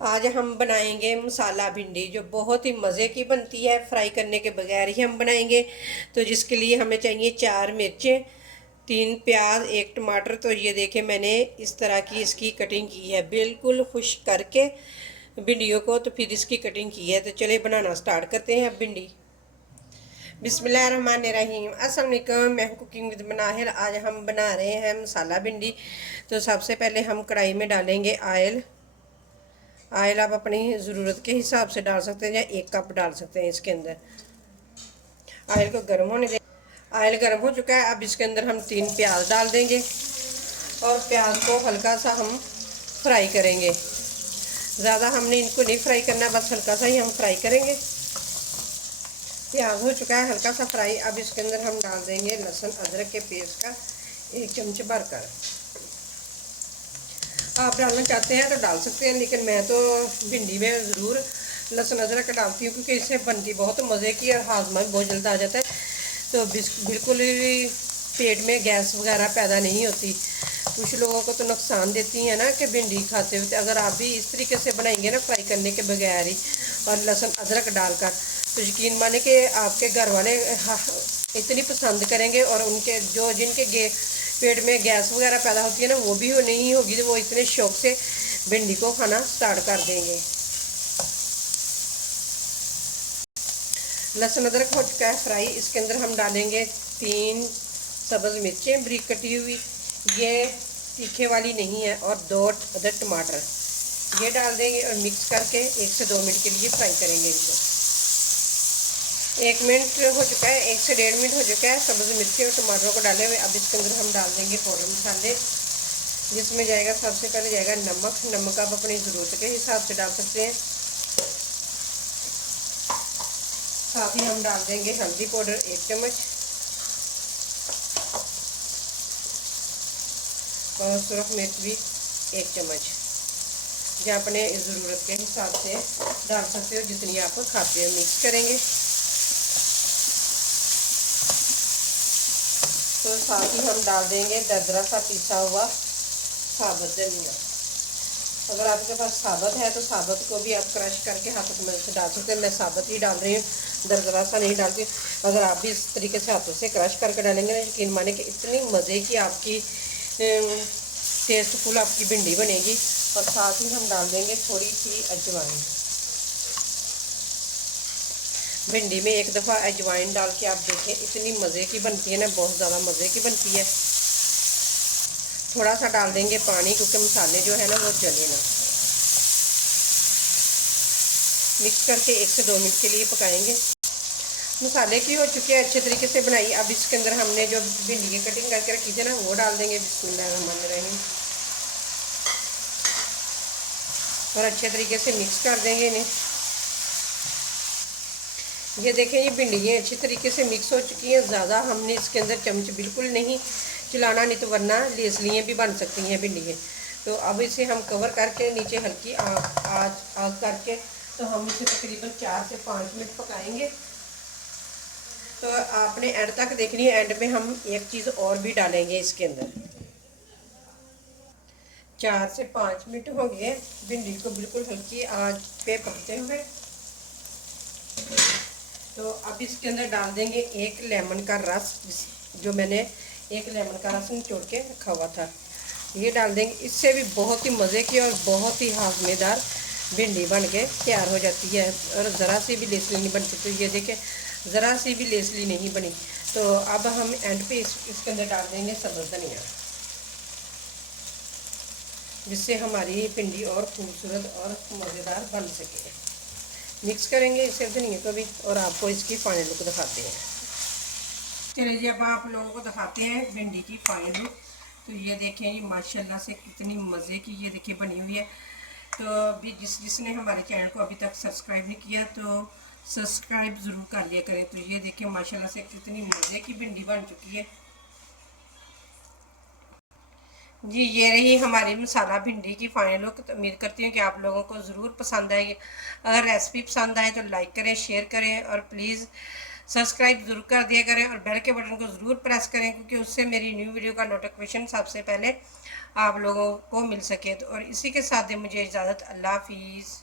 आज हम बनाएंगे मसाला भिंडी, जो बहुत ही मज़े की बनती है, फ्राई करने के बगैर ही हम बनाएंगे। तो जिसके लिए हमें चाहिए 4 मिर्चें, 3 प्याज, 1 टमाटर। तो ये देखें, मैंने इस तरह की इसकी कटिंग की है, बिल्कुल खुश्क करके भिंडियों को। तो फिर इसकी कटिंग की है। तो चले बनाना स्टार्ट करते हैं अब भिंडी। बिस्मिल्लाहिर्रहमानिर्रहीम, अस्सलाम वालेकुम। मैं हूं कुकिंग विद माहिर। आज हम बना रहे हैं मसाला भिंडी। तो सबसे पहले हम कढ़ाई में डालेंगे ऑयल। ऑयल आप अपनी ज़रूरत के हिसाब से डाल सकते हैं, या 1 कप डाल सकते हैं इसके अंदर। ऑयल को गर्म होने दें। ऑयल गर्म हो चुका है। अब इसके अंदर हम 3 प्याज डाल देंगे और प्याज को हल्का सा हम फ्राई करेंगे। ज़्यादा हमने इनको नहीं फ्राई करना, बस हल्का सा ही हम फ्राई करेंगे। प्याज हो चुका है हल्का सा फ्राई। अब इसके अंदर हम डाल देंगे लहसुन अदरक के पेस्ट का 1 चम्मच भरकर। आप डालना चाहते हैं तो डाल सकते हैं, लेकिन मैं तो भिंडी में ज़रूर लहसुन अदरक डालती हूँ, क्योंकि इससे बनती बहुत मज़े की और हाजमा भी बहुत जल्द आ जाता है। तो बिल्कुल ही पेट में गैस वगैरह पैदा नहीं होती। कुछ लोगों को तो नुकसान देती है ना कि भिंडी खाते हुए। अगर आप भी इस तरीके से बनाएंगे ना, फ्राई करने के बगैर ही और लहसुन अदरक डालकर, तो यकीन माने कि आपके घर वाले इतनी पसंद करेंगे। और उनके जो जिनके पेट में गैस वगैरह पैदा होती है ना, वो भी नहीं होगी। तो वो इतने शौक से भिंडी को खाना स्टार्ट कर देंगे। लहसुन अदरक हो चुका है फ्राई। इसके अंदर हम डालेंगे 3 सब्ज़ मिर्चें बारीक कटी हुई, ये तीखे वाली नहीं है, और 2 टमाटर ये डाल देंगे और मिक्स करके 1 से 2 मिनट के लिए फ्राई करेंगे इनको। 1 मिनट हो चुका है, 1 से 1.5 मिनट हो चुका है सब्ज़ मिर्ची और टमाटरों को डाले हुए। अब इसके अंदर हम डाल देंगे पाउडर मसाले, जिसमें जाएगा सबसे पहले जाएगा नमक। नमक आप अपनी ज़रूरत के हिसाब से डाल सकते हैं। साथ ही हम डाल देंगे हल्दी पाउडर 1 चम्मच और सुरख मिर्च भी 1 चम्मच। या अपने ज़रूरत के हिसाब से डाल सकते हो, जितनी आप खाते हो। मिक्स करेंगे। तो साथ ही हम डाल देंगे दरदरा सा पिसा हुआ साबुत धनिया। अगर आपके पास साबुत है तो साबुत को भी आप क्रश करके हाथों की मदद से डाल सकते हैं। मैं साबुत ही डाल रही हूँ, दरदरा सा नहीं डालती। अगर आप भी इस तरीके से हाथों से क्रश करके डालेंगे ना, यकीन माने कि इतनी मज़े की आपकी टेस्टफुल आपकी भिंडी बनेगी। और साथ ही हम डाल देंगे थोड़ी सी अजवाइन। भिंडी में एक दफ़ा अजवाइन डाल के आप देखें, इतनी मज़े की बनती है ना, बहुत ज़्यादा मज़े की बनती है। थोड़ा सा डाल देंगे पानी, क्योंकि मसाले जो है ना वो जले ना। मिक्स करके 1 से 2 मिनट के लिए पकाएंगे। मसाले की हो चुके हैं अच्छे तरीके से बनाई। अब इसके अंदर हमने जो भिंडी की कटिंग करके रखी थी ना, वो डाल देंगे। बिस्मिल्लाहिर्रहमानिर्रहीम। और अच्छे तरीके से मिक्स कर देंगे इन्हें। ये देखें, ये भिंडियाँ अच्छी तरीके से मिक्स हो चुकी हैं। ज़्यादा हमने इसके अंदर चम्मच बिल्कुल नहीं चलाना, नहीं तो वरना लेसलियाँ भी बन सकती हैं भिंडियाँ। तो अब इसे हम कवर करके नीचे हल्की आग करके, तो हम इसे तकरीबन 4 से 5 मिनट पकाएंगे। तो आपने एंड तक देखनी है। एंड में हम एक चीज़ और भी डालेंगे इसके अंदर। 4 से 5 मिनट हो गए भिंडी को बिल्कुल हल्की आग पे पकते हुए। तो अब इसके अंदर डाल देंगे 1 लेमन का रस, जो मैंने 1 लेमन का रस निचोड़ के रखा हुआ था, ये डाल देंगे। इससे भी बहुत ही मज़े की और बहुत ही हाजमेदार भिंडी बन के तैयार हो जाती है। और ज़रा सी भी लेसली नहीं बनती। तो ये देखें, ज़रा सी भी लेसली नहीं बनी। तो अब हम एंड पे इसके अंदर डाल देंगे सब्ज़ धनिया, जिससे हमारी भिंडी और खूबसूरत और मज़ेदार बन सके। मिक्स करेंगे इसे धनिया को भी, और आपको इसकी फाइनल लुक दिखाते हैं। चलिए जी, अब आप लोगों को दिखाते हैं भिंडी की फाइनल लुक। तो ये देखें, ये माशाल्लाह से कितनी मज़े की ये देखिए बनी हुई है। तो अभी जिसने हमारे चैनल को अभी तक सब्सक्राइब नहीं किया, तो सब्सक्राइब ज़रूर कर लिया करें। तो ये देखिए माशाल्लाह से कितनी मज़े की भिंडी बन चुकी है जी। ये रही हमारी मसाला भिंडी की फाइनल लुक। तो उम्मीद करती हूँ कि आप लोगों को ज़रूर पसंद आएगी। अगर रेसिपी पसंद आए तो लाइक करें, शेयर करें, और प्लीज़ सब्सक्राइब ज़रूर कर दिया करें और बेल के बटन को ज़रूर प्रेस करें, क्योंकि उससे मेरी न्यू वीडियो का नोटिफिकेशन सबसे पहले आप लोगों को मिल सके। तो और इसी के साथ मुझे इजाज़त। अल्लाह हाफिज़।